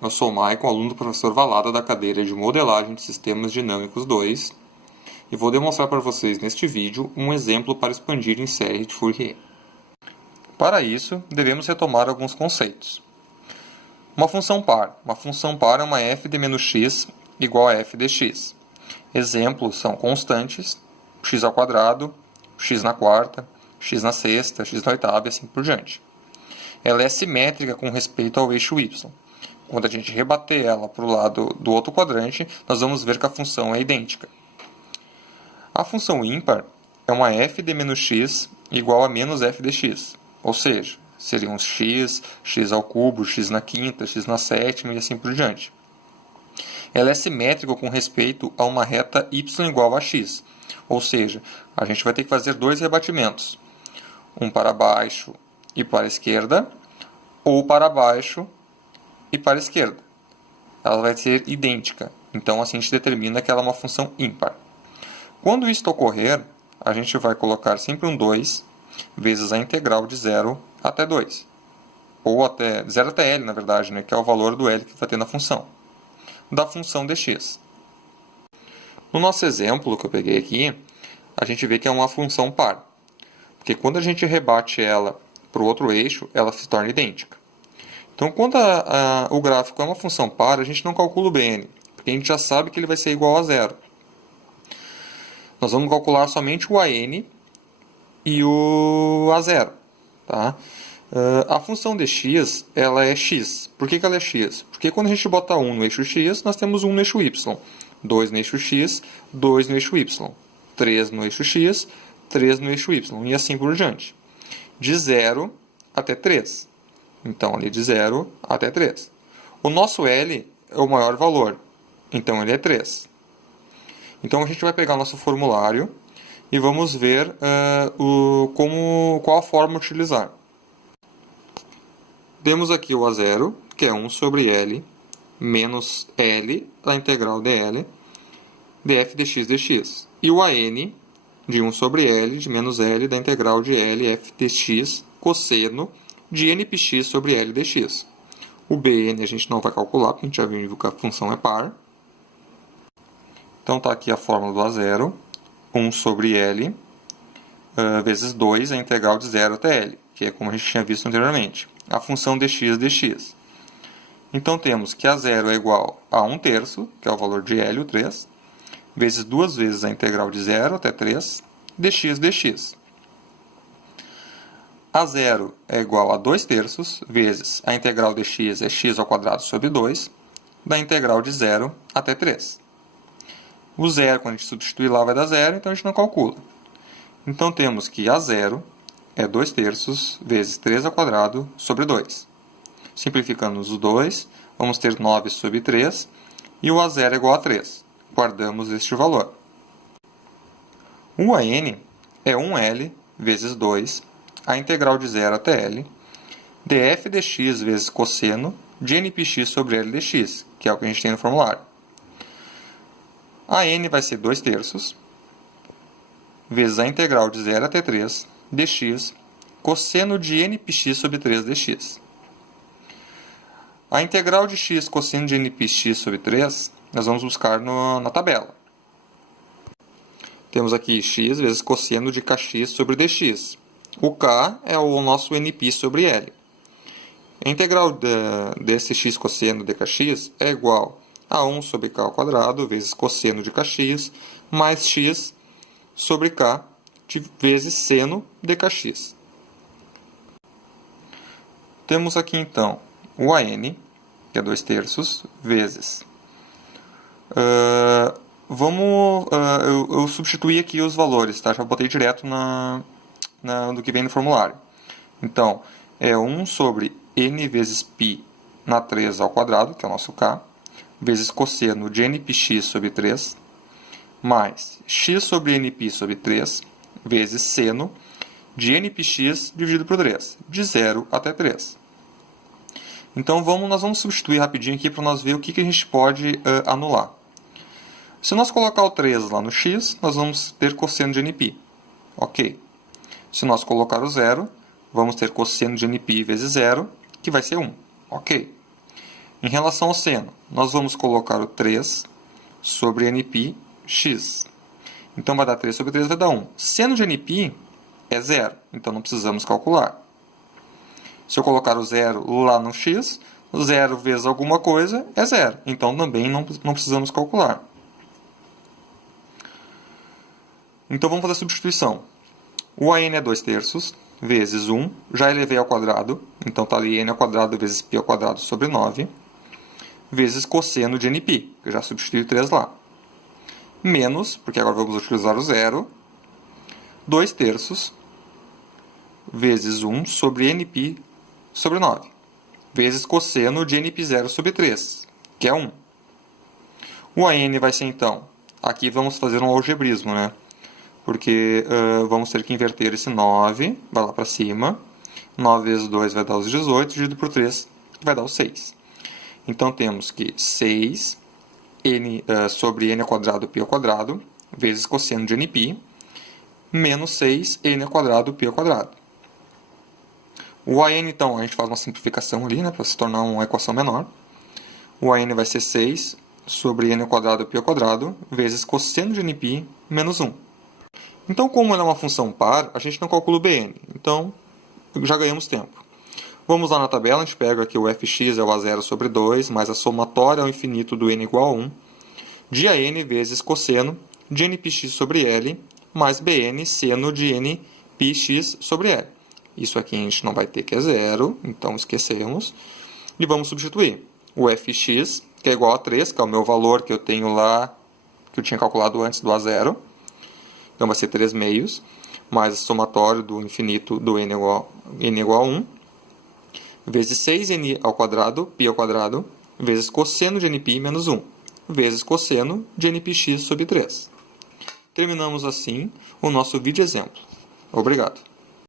Eu sou o Maicon, aluno do professor Valada da cadeira de Modelagem de Sistemas Dinâmicos 2 e vou demonstrar para vocês neste vídeo um exemplo para expandir em série de Fourier. Para isso, devemos retomar alguns conceitos. Uma função par. Uma função par é uma f de menos x igual a f de x. Exemplos são constantes, x ao quadrado, x na quarta, x na sexta, x na oitava e assim por diante. Ela é simétrica com respeito ao eixo y. Quando a gente rebater ela para o lado do outro quadrante, nós vamos ver que a função é idêntica. A função ímpar é uma f de menos x igual a menos f de x. Ou seja, seriam x, x ao cubo, x na quinta, x na sétima e assim por diante. Ela é simétrica com respeito a uma reta y igual a x. Ou seja, a gente vai ter que fazer dois rebatimentos. Um para baixo e para a esquerda, ou para baixo e para a esquerda. Ela vai ser idêntica. Então, assim a gente determina que ela é uma função ímpar. Quando isso ocorrer, a gente vai colocar sempre um 2 vezes a integral de 0 até 2. Ou até 0 até L, na verdade, né, que é o valor do L que vai ter na função. Da função dx. No nosso exemplo que eu peguei aqui, a gente vê que é uma função par. Porque quando a gente rebate ela para o outro eixo, ela se torna idêntica. Então, quando o gráfico é uma função par, a gente não calcula o Bn, porque a gente já sabe que ele vai ser igual a zero. Nós vamos calcular somente o AN e o A0. Tá? A função de x, ela é x. Por que ela é x? Porque quando a gente bota 1 no eixo x, nós temos 1 no eixo y. 2 no eixo x, 2 no eixo y. 3 no eixo x, 3 no eixo y. E assim por diante. De 0 até 3. Então, ali de 0 até 3. O nosso L é o maior valor. Então, ele é 3. Então, a gente vai pegar o nosso formulário e vamos ver qual a forma utilizar. Temos aqui o A0, que é 1 sobre L, menos L, da integral dl, df dx dx. E o AN, de 1 sobre L, de menos L, da integral de L, f dx, cosseno, de npx sobre L dx. O Bn a gente não vai calcular, porque a gente já viu que a função é par. Então está aqui a fórmula do A0, 1 sobre L, vezes 2, a integral de 0 até L, que é como a gente tinha visto anteriormente. A função dx dx. Então temos que A0 é igual a 1 terço, que é o valor de L, o 3, vezes 2 vezes a integral de 0 até 3, dx dx. A0 é igual a 2 terços, vezes a integral de x é x ao quadrado sobre 2, da integral de 0 até 3. O 0, quando a gente substituir lá, vai dar 0, então a gente não calcula. Então temos que A0 é 2 terços vezes 3 ao quadrado sobre 2. Simplificando os 2, vamos ter 9 sobre 3, e o A0 é igual a 3. Guardamos este valor. O AN é 1L vezes 2, a integral de 0 até L, df dx vezes cosseno de npx sobre L dx, que é o que a gente tem no formulário. A n vai ser 2 terços, vezes a integral de 0 até 3, dx, cosseno de npx sobre 3 dx. A integral de x cosseno de npx sobre 3, nós vamos buscar na tabela. Temos aqui x vezes cosseno de kx sobre dx. O k é o nosso np sobre L. A integral desse x cosseno de kx é igual a 1 sobre k ao quadrado vezes cosseno de kx mais x sobre k vezes seno de kx. Temos aqui então o AN, que é 2 terços, vezes... eu substituí aqui os valores, tá? Já botei direto do que vem no formulário. Então, é 1 sobre n vezes π na 3 ao quadrado, que é o nosso k, vezes cosseno de npx sobre 3, mais x sobre np sobre 3, vezes seno de npx dividido por 3, de 0 até 3. Então, nós vamos substituir rapidinho aqui para nós ver o que a gente pode anular. Se nós colocar o 3 lá no x, nós vamos ter cosseno de np. Ok. Se nós colocar o 0, vamos ter cosseno de nπ vezes 0, que vai ser 1. Ok. Em relação ao seno, nós vamos colocar o 3 sobre nπx. Então, vai dar 3 sobre 3, vai dar 1. Seno de nπ é 0, então não precisamos calcular. Se eu colocar o 0 lá no x, 0 vezes alguma coisa é 0. Então, também não precisamos calcular. Então, vamos fazer a substituição. O AN é 2/3 vezes 1. Já elevei ao quadrado. Então, está ali n ao quadrado vezes π ao quadrado sobre 9. Vezes cosseno de nπ, que eu já substituí o 3 lá. Menos, porque agora vamos utilizar o 0, 2/3 vezes 1 sobre nπ sobre 9. Vezes cosseno de nπ0 sobre 3, que é 1. O AN vai ser, então, aqui vamos fazer um algebrismo, né? Porque vamos ter que inverter esse 9, vai lá para cima. 9 vezes 2 vai dar os 18, dividido por 3, vai dar os 6. Então, temos que 6 n, sobre n ao quadrado π ao quadrado, vezes cosseno de nπ, menos 6 n ao quadrado π ao quadrado. O AN, então, a gente faz uma simplificação ali, né, para se tornar uma equação menor. O AN vai ser 6 sobre n ao quadrado π ao quadrado, vezes cosseno de nπ, menos 1. Então, como ela é uma função par, a gente não calcula o BN. Então, já ganhamos tempo. Vamos lá na tabela, a gente pega aqui o fx é o A0 sobre 2, mais a somatória ao infinito do n igual a 1, de AN vezes cosseno de npx sobre L, mais BN seno de npx sobre L. Isso aqui a gente não vai ter, que é 0, então esquecemos. E vamos substituir. O fx, que é igual a 3, que é o meu valor que eu tenho lá, que eu tinha calculado antes do A0. Então vai ser 3 meios, mais o somatório do infinito do n igual a 1, vezes 6n ao quadrado, π ao quadrado, vezes cosseno de nπ menos 1, vezes cosseno de npx sobre 3. Terminamos assim o nosso vídeo exemplo. Obrigado.